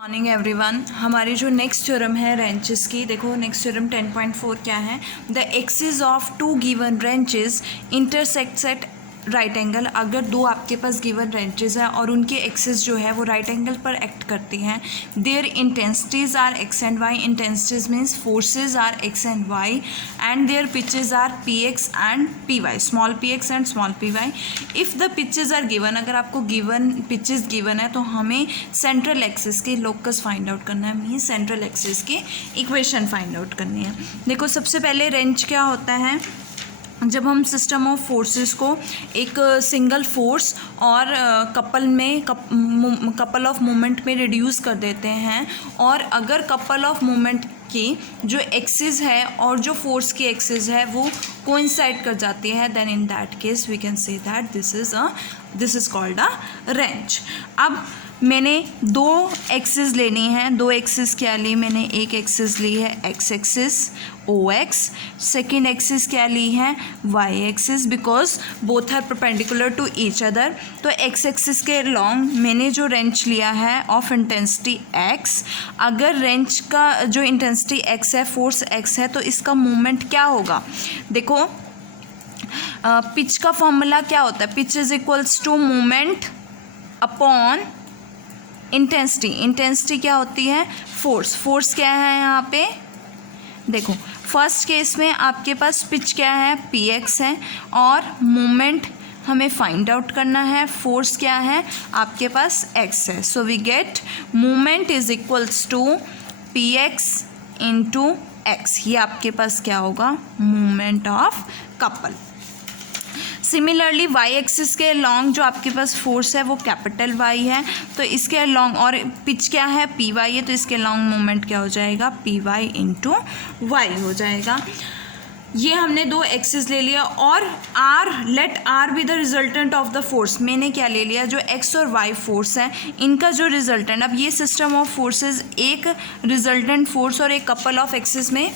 Morning everyone. हमारी जो next theorem है रेंचेस की, देखो नेक्स्ट थ्योरम 10.4 क्या है। The axis of two given wrenches intersects at right angle. अगर दो आपके पास गिवन रेंचेस है और उनके एक्सिस जो है वो राइट एंगल पर एक्ट करती हैं, their intensities are X and Y. Intensities means forces are X and Y and their pitches are P X and P Y, small P X and small P Y. If the pitches are given, अगर आपको given pitches given है तो हमें central axis के locus find out करना है, means central axis की equation find out करनी है। देखो सबसे पहले रेंच क्या होता है। जब हम सिस्टम ऑफ फोर्सेस को एक सिंगल फोर्स और कपल ऑफ मोमेंट में रिड्यूस कर देते हैं, और अगर कपल ऑफ मोमेंट की जो एक्सिस है और जो फोर्स की एक्सिस है वो कोइंसाइड कर जाती है, then in that case we can say that this is called a wrench. अब मैंने दो एक्सिस लेनी है। दो एक्सिस क्या ली मैंने? एक एक्सिस ली है X axis O X, second axis क्या ली है? Y axis, because both are perpendicular to each other. तो एक्स एक्सिस के लॉन्ग मैंने जो रेंच लिया है ऑफ इंटेंसिटी एक्स, अगर रेंच का जो इंटेंसिटी एक्स है, फोर्स एक्स है, तो इसका मूवमेंट क्या होगा? देखो पिच का फॉर्मूला क्या होता है? Pitch is equals to movement upon intensity. Intensity क्या होती है? फोर्स। फोर्स क्या है यहाँ पे? देखो फर्स्ट केस में आपके पास पिच क्या है? पी एक्स है, और मोमेंट हमें फाइंड आउट करना है। फोर्स क्या है? आपके पास एक्स है। So we get moment is equals to P x into X. ये आपके पास क्या होगा? Moment of couple. Similarly Y axis के लॉन्ग जो आपके पास फोर्स है वो कैपिटल वाई है, तो इसके लॉन्ग, और पिच क्या है? पी वाई है, तो इसके लॉन्ग मोमेंट क्या हो जाएगा? पी वाई इंटू वाई हो जाएगा। ये हमने दो एक्सिस ले लिया, और R, let R be the resultant of the force. मैंने क्या ले लिया? जो एक्स और वाई फोर्स है इनका जो रिजल्टेंट, अब ये सिस्टम ऑफ फोर्सेस एक रिजल्टेंट फोर्स और एक कपल ऑफ एक्सिस में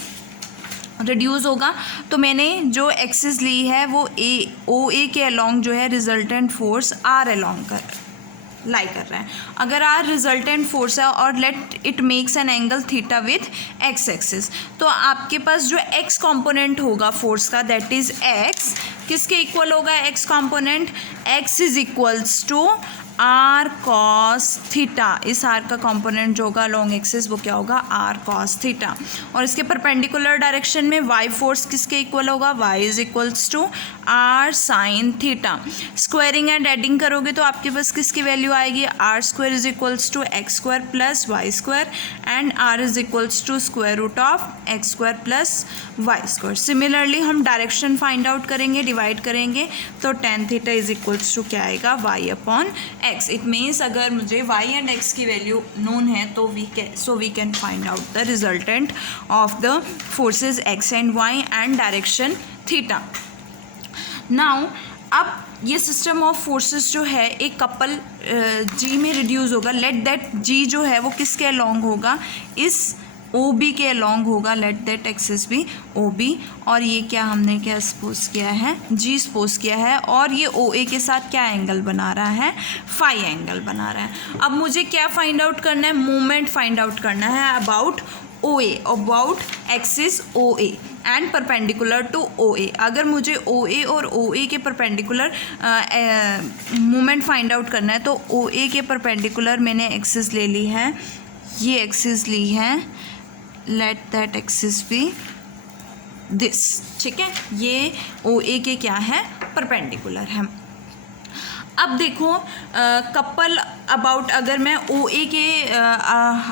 रिड्यूस होगा, तो मैंने जो एक्सिस ली है वो ओ ए के अलॉन्ग जो है resultant force r along lie कर रहा है। अगर आर रिजल्टेंट फोर्स है और let it makes an angle theta with x axis, तो आपके पास जो एक्स कंपोनेंट होगा फोर्स का, दैट इज एक्स, किसके इक्वल होगा? X component x is equals to r cos theta. इस आर का कंपोनेंट जो होगा लॉन्ग एक्सिस वो क्या होगा? R cos theta. और इसके परपेंडिकुलर डायरेक्शन में वाई फोर्स किसके इक्वल होगा? Y is equals to r sine theta. Squaring and adding करोगे तो आपके पास किसकी वैल्यू आएगी? R square is equals to x square plus Y square, and r is equals to square root of x square plus Y square. Similarly हम direction find out करेंगे, divide करेंगे, तो tan theta is equals to क्या आएगा? Y upon x. It means अगर मुझे y and x की value known है तो we can find out the resultant of the forces x and y and direction theta. Now अब ये system of forces जो है एक कपल g में रिड्यूस होगा। लेट दैट g जो है वो किसके अलॉन्ग होगा? इस ओ बी के अलॉन्ग होगा। लेट दैट एक्सिस भी ओ बी, और ये क्या हमने क्या सपोज किया है? जी सपोज किया है, और ये ओ ए के साथ क्या एंगल बना रहा है? फाई एंगल बना रहा है। अब मुझे क्या फाइंड आउट करना है? मोमेंट फाइंड आउट करना है about O A, about axis O A and perpendicular to O A. अगर मुझे ओ ए और ओ ए के परपेंडिकुलर मोमेंट फाइंड आउट करना है तो ओ ए के परपेंडिकुलर मैंने एक्सिस ले ली है, ये एक्सिस ली है, let that axis be this. ठीक है, ये ओ ए के क्या है? परपेंडिकुलर है। अब देखो कपल अबाउट, अगर मैं ओ ए के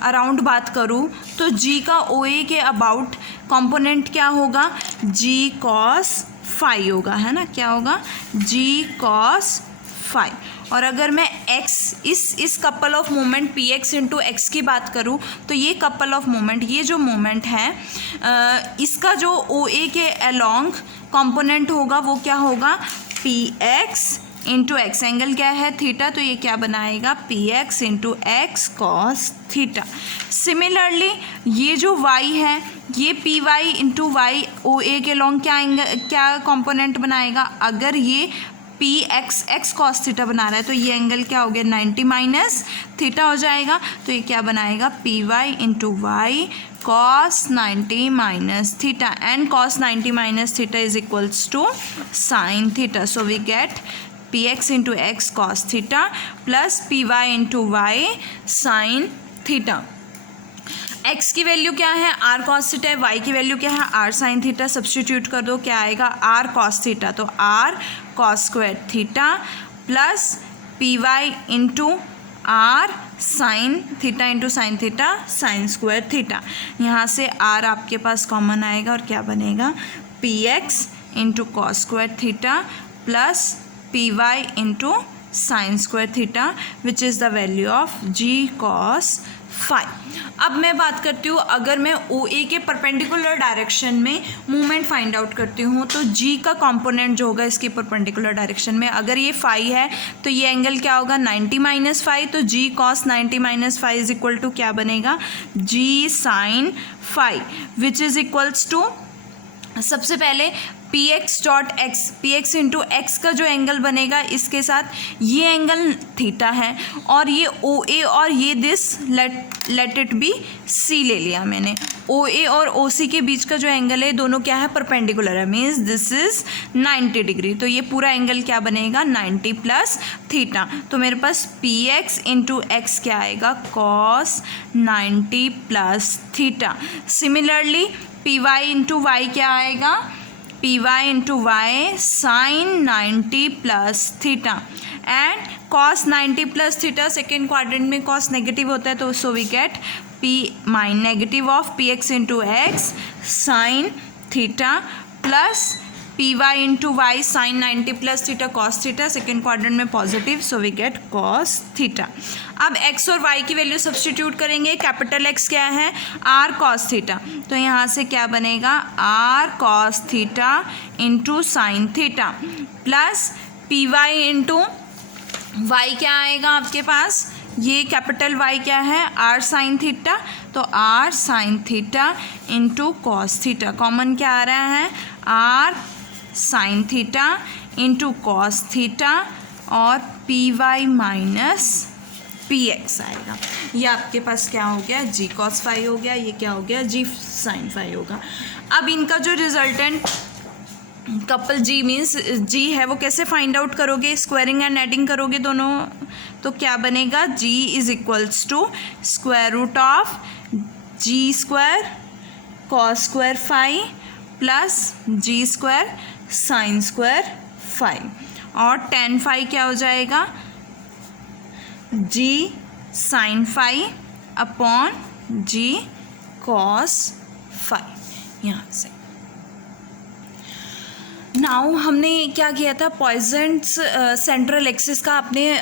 अराउंड बात करूँ तो जी का ओ ए के अबाउट कंपोनेंट क्या होगा? जी कॉस फाई होगा, है ना? क्या होगा? जी कॉस फाई। और अगर मैं x इस couple of moment P x into x की बात करूँ तो ये कपल ऑफ मोमेंट, ये जो मोमेंट है इसका जो ओ ए के अलॉन्ग कंपोनेंट होगा वो क्या होगा? P x into X. Angle क्या है? थीटा, तो ये क्या बनाएगा? P x into x cos theta. Similarly ये जो y है ये P Y into Y O A के लॉन्ग क्या कंपोनेंट बनाएगा? अगर ये P x X cos theta बना रहा है, तो ये एंगल क्या हो गया 90 माइनस थीटा हो जाएगा। तो ये क्या बनाएगा p Y into y cos 90 minus theta, and cos 90 minus theta is equals to sine theta. So we get p x into x cos theta plus P Y into Y sine theta. x की value क्या है r cos theta है, y की value क्या है r sin theta. Substitute कर दो, क्या आएगा r cos थीटा, तो r cos square theta plus P Y into r sin theta into sine theta sine square theta. यहाँ से r आपके पास कॉमन आएगा और क्या बनेगा p x into cos square theta plus P Y into sine square theta which is the value of g cos phi. अब मैं बात करती हूँ, अगर मैं ओ ए के परपेंडिकुलर डायरेक्शन में मूवमेंट फाइंड आउट करती हूँ तो जी का कंपोनेंट जो होगा इसके परपेंडिकुलर डायरेक्शन में, अगर ये फाई है तो ये एंगल क्या होगा 90 माइनस फाई, तो G cos 90 minus phi is equal to क्या बनेगा G sine phi which is equals to, सबसे पहले P X dot X, P x into X का जो एंगल बनेगा इसके साथ ये एंगल थीटा है और ये ओ ए और ये this let it be C ले लिया मैंने। ओ ए और ओ सी के बीच का जो एंगल है दोनों क्या है परपेंडिकुलर है, मीन्स दिस इज 90 डिग्री। तो ये पूरा एंगल क्या बनेगा 90 प्लस थीटा। तो मेरे पास पी एक्स इंटू एक्स क्या आएगा cos 90 plus theta. Similarly p Y into y क्या आएगा P Y into Y sine 90 plus theta, and cos 90 plus theta second quadrant में कॉस नेगेटिव होता है, तो so we get p mine negative of p x into x sine theta plus P Y into Y sine 90 plus theta cos theta, second quadrant में positive, so we get cos theta. अब x और y की value substitute करेंगे, capital X क्या है r cos theta, तो यहाँ से क्या बनेगा r cos theta into sine theta plus P Y into y क्या आएगा आपके पास, ये कैपिटल Y क्या है r साइन थीटा, तो r sine theta into cos theta, common क्या आ रहा है r sine theta into cos theta और P Y minus P X आएगा। ये आपके पास क्या हो गया जी कॉस फाई हो गया, ये क्या हो गया जी साइन फाई होगा। अब इनका जो resultant couple G means G है वो कैसे फाइंड आउट करोगे, स्क्वायरिंग एंड एडिंग करोगे दोनों, तो क्या बनेगा G is equals to square root of G square cos square phi plus G square sine square phi, और टेन फाई क्या हो जाएगा G sine phi upon G cos phi. यहाँ से नाउ हमने क्या किया था पॉइजन्स सेंट्रल एक्सिस का आपने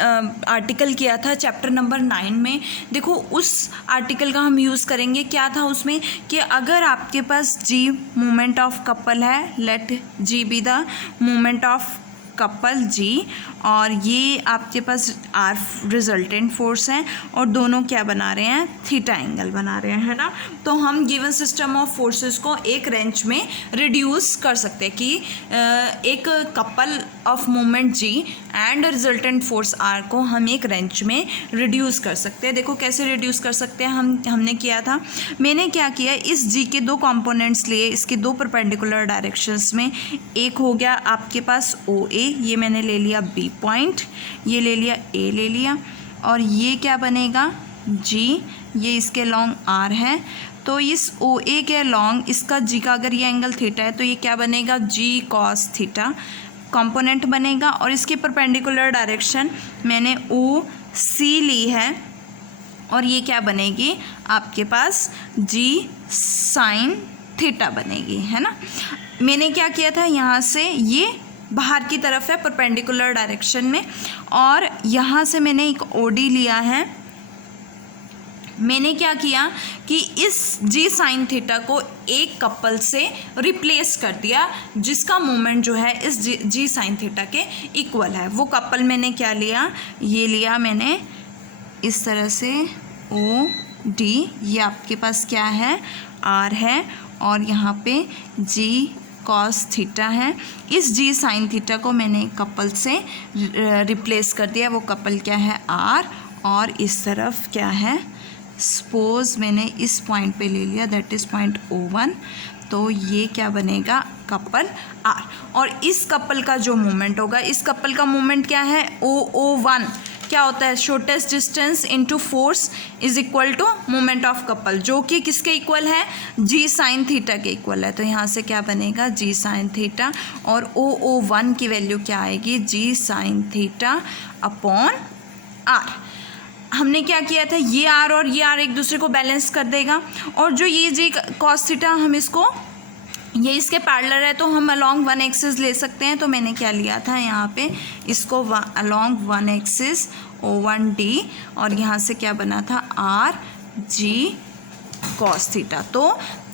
आर्टिकल किया था चैप्टर नंबर 9 में। देखो उस आर्टिकल का हम यूज़ करेंगे, क्या था उसमें कि अगर आपके पास जी मोमेंट ऑफ कपल है, let G be the moment of couple G, और ये आपके पास आर रिजल्टेंट फोर्स हैं और दोनों क्या बना रहे हैं थीटा एंगल बना रहे हैं, है ना। तो हम गिवन सिस्टम ऑफ फोर्सेस को एक रेंज में रिड्यूस कर सकते हैं कि एक couple of moment g and resultant force r को हम एक रेंज में रिड्यूस कर सकते हैं। देखो कैसे रिड्यूस कर सकते हैं, हमने किया था, मैंने क्या किया इस जी के दो कंपोनेंट्स लिए, इसके दो परपेंडिकुलर डायरेक्शंस में, एक हो गया आपके पास ओ ए, ये मैंने ले लिया बी पॉइंट, ये ले लिया ए ले लिया, और ये क्या बनेगा जी, ये इसके लॉन्ग आर है, तो इस ओ ए के लॉन्ग इसका जी का अगर ये एंगल थीटा है तो ये क्या बनेगा जी कॉस थीटा कंपोनेंट बनेगा, और इसके परपेंडिकुलर डायरेक्शन मैंने ओ सी ली है और ये क्या बनेगी आपके पास जी साइन थीटा बनेगी, है ना। मैंने क्या किया था यहाँ से ये बाहर की तरफ है परपेंडिकुलर डायरेक्शन में, और यहाँ से मैंने एक ओडी लिया है। मैंने क्या किया कि इस जी साइन थीटा को एक कपल से रिप्लेस कर दिया जिसका मोमेंट जो है इस जी साइन थीटा के इक्वल है। वो कपल मैंने क्या लिया, ये लिया मैंने इस तरह से ओ डी, ये आपके पास क्या है आर है, और यहाँ पे जी कॉस थीटा है। इस जी साइन थीटा को मैंने कपल से रिप्लेस कर दिया, वो कपल क्या है आर, और इस तरफ क्या है, सपोज मैंने इस पॉइंट पे ले लिया, दैट इज़ पॉइंट O1, तो ये क्या बनेगा कपल आर। और इस कपल का जो मोमेंट होगा, इस कपल का मोमेंट क्या है OO1, क्या होता है shortest distance into force is equal to moment of couple, जो कि किसके इक्वल है, जी साइन थीटा के इक्वल है। तो यहाँ से क्या बनेगा जी साइन थीटा, और OO1 की वैल्यू क्या आएगी, G sine theta upon are. हमने क्या किया था, ये आर और ये आर एक दूसरे को बैलेंस कर देगा, और जो ये जी कॉस थीटा हम इसको, ये इसके पैरेलल है तो हम अलॉन्ग वन एक्सिस ले सकते हैं। तो मैंने क्या लिया था यहाँ पे, इसको अलॉन्ग वन एक्सिस O1D, और यहाँ से क्या बना था आर जी कॉस थीटा। तो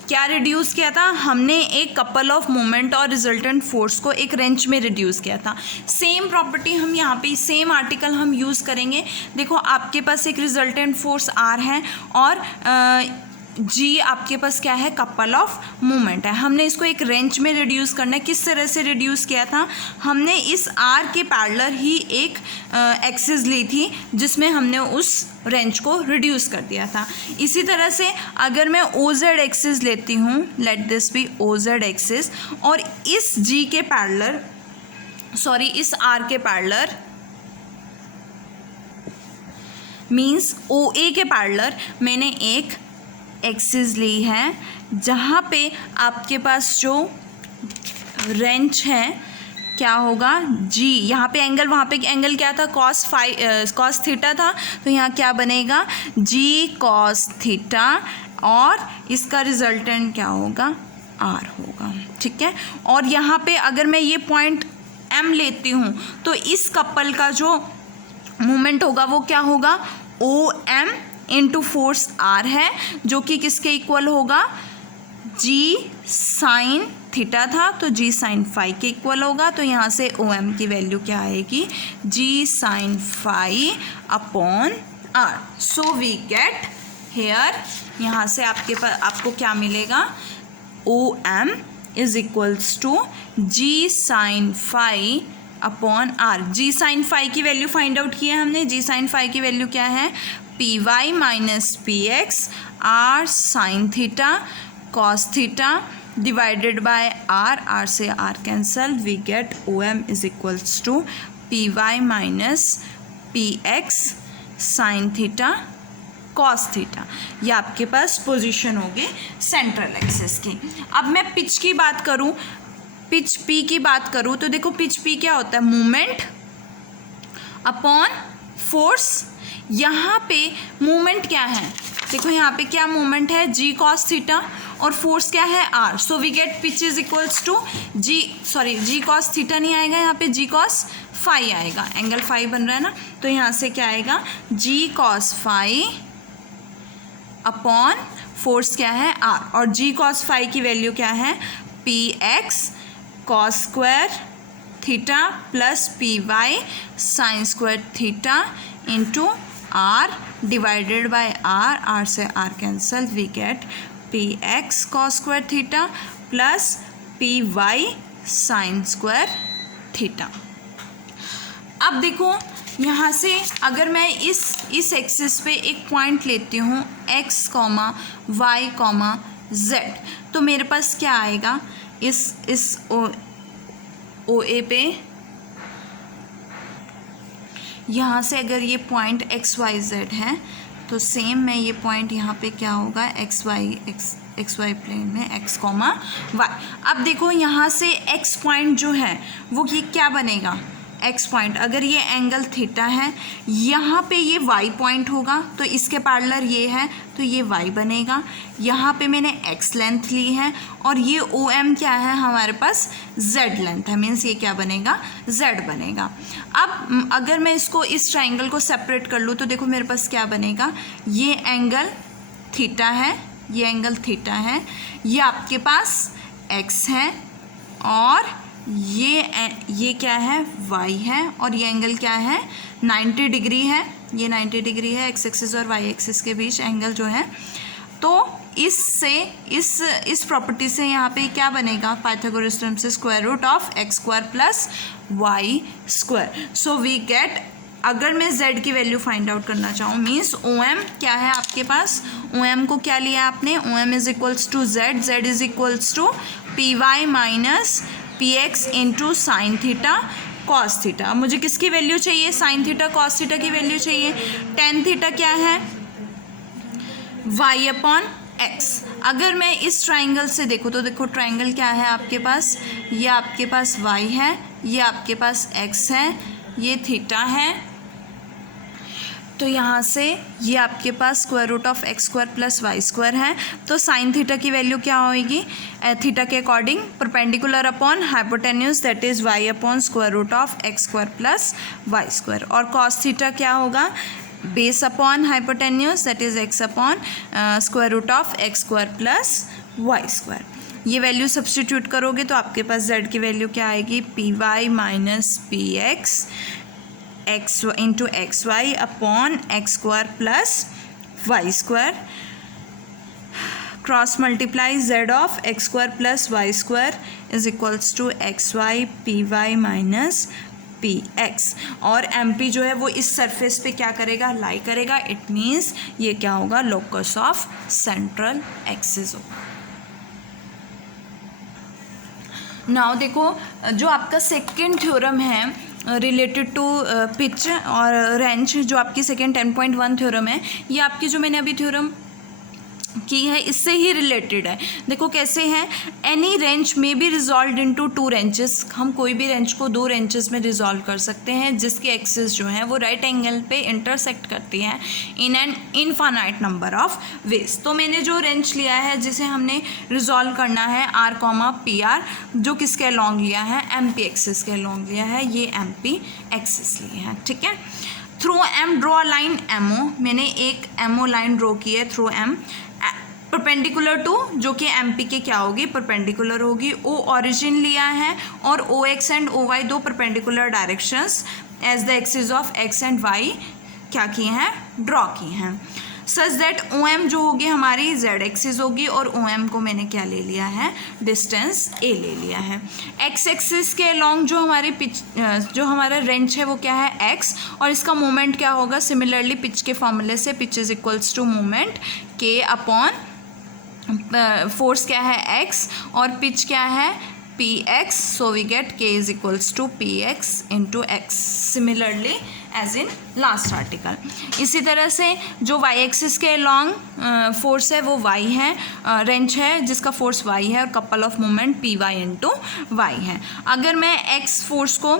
क्या रिड्यूस किया था हमने, एक कपल ऑफ मोमेंट और रिजल्टेंट फोर्स को एक रेंच में रिड्यूस किया था। सेम प्रॉपर्टी हम यहाँ पे, सेम आर्टिकल हम यूज़ करेंगे। देखो आपके पास एक रिजल्टेंट फोर्स आर है, और जी आपके पास क्या है, कपल ऑफ मोमेंट है। हमने इसको एक रेंच में रिड्यूस करना है। किस तरह से रिड्यूस किया था, हमने इस आर के पैरेलल ही एक एक्सिस ली थी, जिसमें हमने उस रेंच को रिड्यूस कर दिया था। इसी तरह से अगर मैं OZ एक्सिस लेती हूँ, let this be OZ axis, और इस जी के पैरेलल, सॉरी इस आर के पैरेलल मीन्स OA के पैरेलल मैंने एक एक्सिस ली है, जहाँ पे आपके पास जो रेंच है क्या होगा, जी यहाँ पे एंगल, वहाँ पे एंगल क्या था, कॉस थीटा था, तो यहाँ क्या बनेगा जी कॉस थीटा, और इसका रिजल्टेंट क्या होगा आर होगा, ठीक है। और यहाँ पे अगर मैं ये पॉइंट M लेती हूँ, तो इस कपल का जो मोमेंट होगा वो क्या होगा, OM इंटू फोर्स आर है, जो कि किसके इक्वल होगा, जी साइन थीटा था तो जी साइन फाई के इक्वल होगा। तो यहाँ से OM की वैल्यू क्या आएगी, G sine phi upon R. So we get here, यहाँ से आपके पास आपको क्या मिलेगा, OM is equals to ji sine phi upon R. G sine phi की वैल्यू फाइंड आउट की है हमने। जी साइन फाई की वैल्यू क्या है, PY minus PX R sine theta cos theta divided bye are से r cancel, we get OM is equals to PY minus PX sine theta cos theta. ये आपके पास पोजीशन होगी सेंट्रल एक्सिस की। अब मैं पिच की बात करूँ, पिच P की बात करूँ, तो देखो पिच P क्या होता है, मूवमेंट अपॉन फोर्स। यहाँ पे मूवमेंट क्या है, देखो यहाँ पे क्या मूवमेंट है, जी कॉस थीटा, और फोर्स क्या है r. So we get pitch is equals to g cos theta नहीं आएगा, यहाँ पे जी कॉस फाई आएगा, एंगल फाई बन रहा है ना। तो यहाँ से क्या आएगा, g cos phi upon force क्या है आर, और जी कॉस फाई की वैल्यू क्या है, PX cos square theta plus PY sine square theta into r divided bye are से r cancel, we get PX cos square theta plus PY sine square theta. अब देखो यहाँ से अगर मैं इस एक्सिस पे एक पॉइंट लेती हूँ x, y, z, तो मेरे पास क्या आएगा, इस OA पे यहाँ से अगर ये पॉइंट XYZ है, तो सेम मैं ये पॉइंट यहाँ पे क्या होगा, XY प्लेन में x, y। अब देखो यहाँ से x पॉइंट जो है वो ये क्या बनेगा, x पॉइंट, अगर ये एंगल थीटा है, यहाँ पे ये y पॉइंट होगा, तो इसके पैरेलल ये है तो ये y बनेगा। यहाँ पे मैंने x लेंथ ली है, और ये OM क्या है हमारे पास, z लेंथ है, मीन्स ये क्या बनेगा, z बनेगा। अब अगर मैं इसको इस ट्राइंगल को सेपरेट कर लूँ, तो देखो मेरे पास क्या बनेगा, ये एंगल थीटा है, ये एंगल थीटा है, ये आपके पास x है, और ये क्या है, y है, और ये एंगल क्या है, 90 डिग्री है, ये 90 डिग्री है, x एक्सिस और y एक्सिस के बीच एंगल जो है। तो इससे इस प्रॉपर्टी से यहाँ पे क्या बनेगा, पाइथागोरस थ्योरम से square root of x square plus Y square. So we get, अगर मैं z की वैल्यू फाइंड आउट करना चाहूँ, मीन्स ओ एम क्या है आपके पास, ओ एम को क्या लिया आपने, O M is equals to z, z is equals to p Y minus P x into sine theta cos theta. अब मुझे किसकी वैल्यू चाहिए, साइन थीटा कॉस थीटा की वैल्यू चाहिए. टेन थीटा क्या है, y अपॉन x. अगर मैं इस ट्राइंगल से देखूँ तो देखो ट्राइंगल क्या है आपके पास, ये आपके पास y है, ये आपके पास x है, ये थीटा है. तो यहाँ से ये आपके पास square root of x square plus Y square है. तो साइन थीटा की वैल्यू क्या होगी, थीटा के according perpendicular upon hypotenuse that is y upon square root of x square plus Y square. और कॉस थीटा क्या होगा, base upon hypotenuse that is x upon square root of x square plus Y square. ये value substitute करोगे तो आपके पास z की value क्या आएगी, p Y minus P x x into x y upon x square plus Y square. Cross multiply z of x square plus Y square is equals to x y P Y minus P x. और M P जो है वो इस surface पे क्या करेगा, लाई करेगा. It means ये क्या होगा, लोकस ऑफ सेंट्रल एक्सिस होगा. नाउ देखो जो आपका सेकेंड थ्योरम है रिलेटेड टू पिच और रेंच, जो आपकी सेकेंड 10.1 थ्योरम है, ये आपकी जो मैंने अभी थ्योरम की है इससे ही रिलेटेड है. देखो कैसे है, एनी रेंच में be resolve into two ranches. हम कोई भी रेंच को दो रेंचेस में रिजॉल्व कर सकते हैं जिसके एक्सिस जो है वो राइट एंगल पे इंटरसेक्ट करती हैं in an infinite number of ways. तो मैंने जो रेंच लिया है जिसे हमने रिजॉल्व करना है आर कॉमा पी आर, जो किसके अलॉन्ग लिया है, एम पी एक्सिस के अलॉन्ग लिया है, ये एम पी एक्सिस लिए है. ठीक है. Through M draw a line MO, मैंने एक एमओ लाइन ड्रॉ की है थ्रू एम परपेंडिकुलर टू, जो कि एम पी के क्या होगी, परपेंडिकुलर होगी. ओ ओरिजिन लिया है और O x and O y दो perpendicular directions as the axis of x and y क्या किए हैं, ड्रॉ किए हैं. सच दैट ओ एम जो होगी हमारी जेड एक्सिस होगी और ओ एम को मैंने क्या ले लिया है, डिस्टेंस ए ले लिया है. एक्स एक्सिस के अलॉन्ग जो हमारी पिच जो हमारा रेंच है वो क्या है, एक्स, और इसका मोमेंट क्या होगा, सिमिलरली पिच के फॉर्मूले से pitch is equals to moment K upon force क्या है एक्स और पिच क्या है P X. So we get K is equals to P x into X, similarly as in last article. इसी तरह से जो वाई एक्सिस के लॉन्ग फोर्स है वो वाई है, रेंच है जिसका फोर्स वाई है और couple of moment p Y into y है. अगर मैं एक्स फोर्स को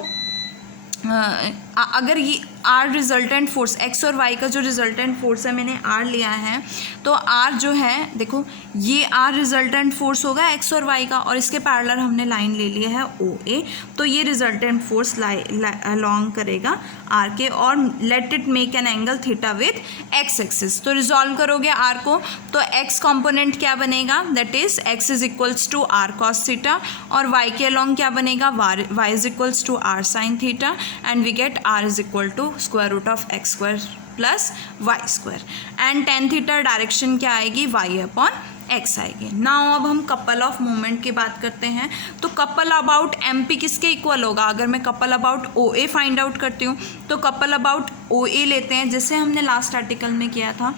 अगर ये आर रिजल्टेंट फोर्स, एक्स और वाई का जो रिजल्टेंट फोर्स है मैंने आर लिया है, तो आर जो है देखो ये आर रिजल्टेंट फोर्स होगा एक्स और वाई का, और इसके पैरेलल हमने लाइन ले लिया है ओ ए. तो ये रिजल्टेंट फोर्स अलॉन्ग करेगा आर के और let it make an angle theta with x axis. तो रिजॉल्व करोगे आर को तो एक्स कॉम्पोनेंट क्या बनेगा, that is x is equals to r cos theta, और वाई के अलॉन्ग क्या बनेगा, y is equals to r sine theta, and we get r is equal to square root of x square plus Y square. And tan theta direction क्या आएगी, Y upon x आएगी. Now अब हम couple of moment की बात करते हैं. तो कपल अबाउट एम पी किसके इक्वल होगा, अगर मैं couple about O A find out करती हूँ तो कपल अबाउट ओ ए लेते हैं जैसे हमने लास्ट आर्टिकल में किया था.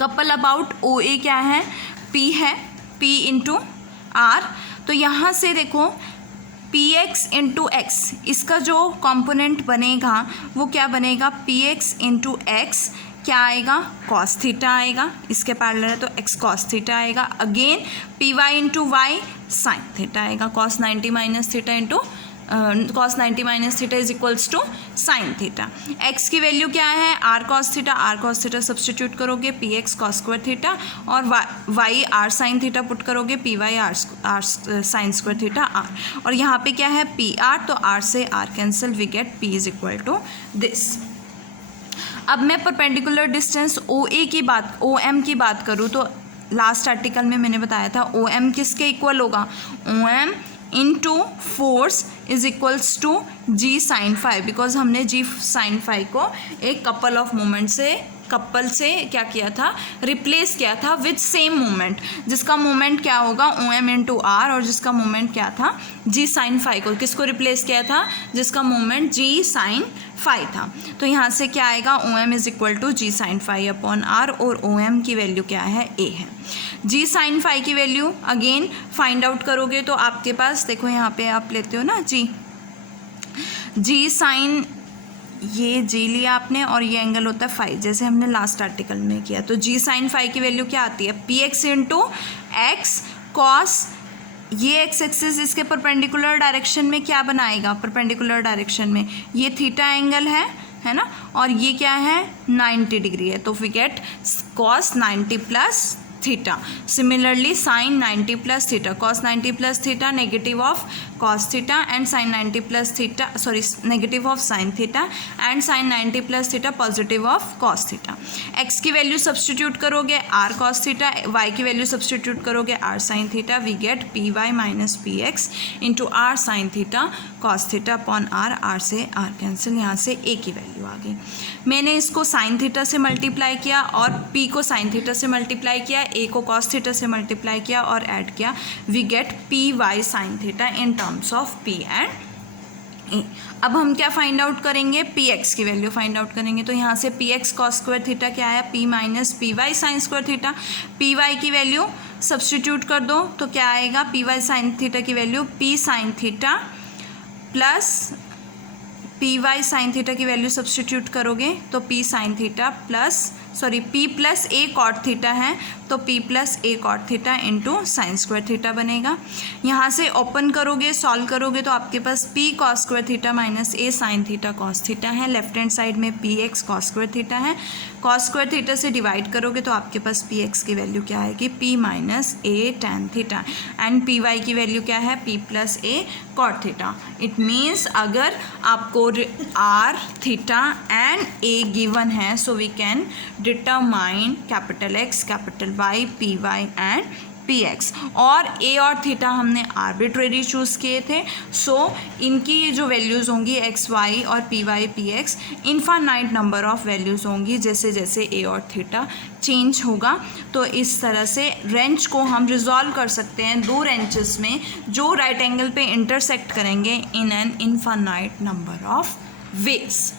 कपल अबाउट ओ ए क्या है, पी है, पी इंटू आर. तो यहाँ से देखो पी एक्स इंटू एक्स, इसका जो कॉम्पोनेंट बनेगा वो क्या बनेगा, पी एक्स इंटू एक्स क्या आएगा, कॉस थीटा आएगा, इसके पैरेलल है तो एक्स कॉस थीटा आएगा. Again P Y into Y sine theta आएगा, cos 90 minus theta into cos 90 minus theta is equals to sine theta. X की वैल्यू क्या है, आर कॉस थीटा सब्सटीट्यूट करोगे P X cos square theta, और Y R sine theta put करोगे P Y R sine square theta R. और यहाँ पे क्या है पी आर, तो आर से are cancel, we get p is equal to this. अब मैं परपेंडिकुलर डिस्टेंस ओ ए की बात, ओ एम की बात करूँ तो लास्ट आर्टिकल में मैंने बताया था ओ एम किसके इक्वल होगा, O M into force is equals to ji sine phi, because हमने जी साइन फाई को एक कपल ऑफ मोमेंट से कपल से क्या किया था, रिप्लेस किया था विथ सेम मोमेंट, जिसका मोमेंट क्या होगा OM इंटू आर, और जिसका मोमेंट क्या था G साइन फाई को किसको रिप्लेस किया था, जिसका मोमेंट G साइन फाई था। तो यहाँ से क्या आएगा, OM is equal to G sine phi upon r, और OM की वैल्यू क्या है, A है। G साइन फाई की वैल्यू अगेन फाइंड आउट करोगे तो आपके पास देखो यहाँ पे आप लेते हो ना G साइन, ये G लिया आपने और ये एंगल होता है फाई, जैसे हमने लास्ट आर्टिकल में किया। तो G साइन फाई की वैल्यू क्या आती है, PX इंटू एक्स कॉस, ये एक्स एक्सिस इसके परपेंडिकुलर डायरेक्शन में क्या बनाएगा, परपेंडिकुलर डायरेक्शन में ये थीटा एंगल है ना, और ये क्या है 90 डिग्री है, तो we get cos 90 plus theta. Similarly sine 90 plus theta, cos 90 plus theta negative of cos theta and sine 90 plus theta, sorry negative of sine theta and sine 90 plus theta positive of cos theta. X की value substitute करोगे r cos theta, y की value substitute करोगे r sine theta, we get P Y minus P x into r sine theta cos theta upon are से are cancel, यहाँ से ए की value आ गई। मैंने इसको साइन थीटा से मल्टीप्लाई किया और पी को साइन थीटा से मल्टीप्लाई किया, ए को कॉस थीटा से मल्टीप्लाई किया और ऐड किया, we get P Y sine theta in terms of P and A. अब हम क्या फाइंड आउट करेंगे, पी एक्स की वैल्यू फाइंड आउट करेंगे। तो यहाँ से P X cos square theta क्या आया, P minus P Y sine square theta, P Y की वैल्यू सब्सटीट्यूट कर दो तो क्या आएगा, पी वाई साइन थीटा की value P sine theta plus P Y sine theta की वैल्यू सब्सटीट्यूट करोगे तो P sine theta plus P plus A cot theta है, तो P plus A cot theta into sine square theta बनेगा। यहाँ से open करोगे सॉल्व करोगे तो आपके पास P cos square theta minus A sine theta cos theta है, लेफ्ट हैंड साइड में P X cos square theta है, कॉस स्क्वायर थीटा से डिवाइड करोगे तो आपके पास पी एक्स की वैल्यू क्या आएगी, P minus A tan theta, and P Y की वैल्यू क्या है, P plus A cot theta. It means अगर आपको R theta and A given है, so we can determine capital X capital Y P Y and P x, और A और theta हमने arbitrary choose किए थे। सो इनकी ये जो वैल्यूज़ होंगी एक्स वाई और P y p x, infinite number of values होंगी जैसे जैसे ए और थीटा चेंज होगा। तो इस तरह से रेंच को हम रिजॉल्व कर सकते हैं दो रेंचेस में जो राइट एंगल पे इंटरसेक्ट करेंगे in an infinite number of ways.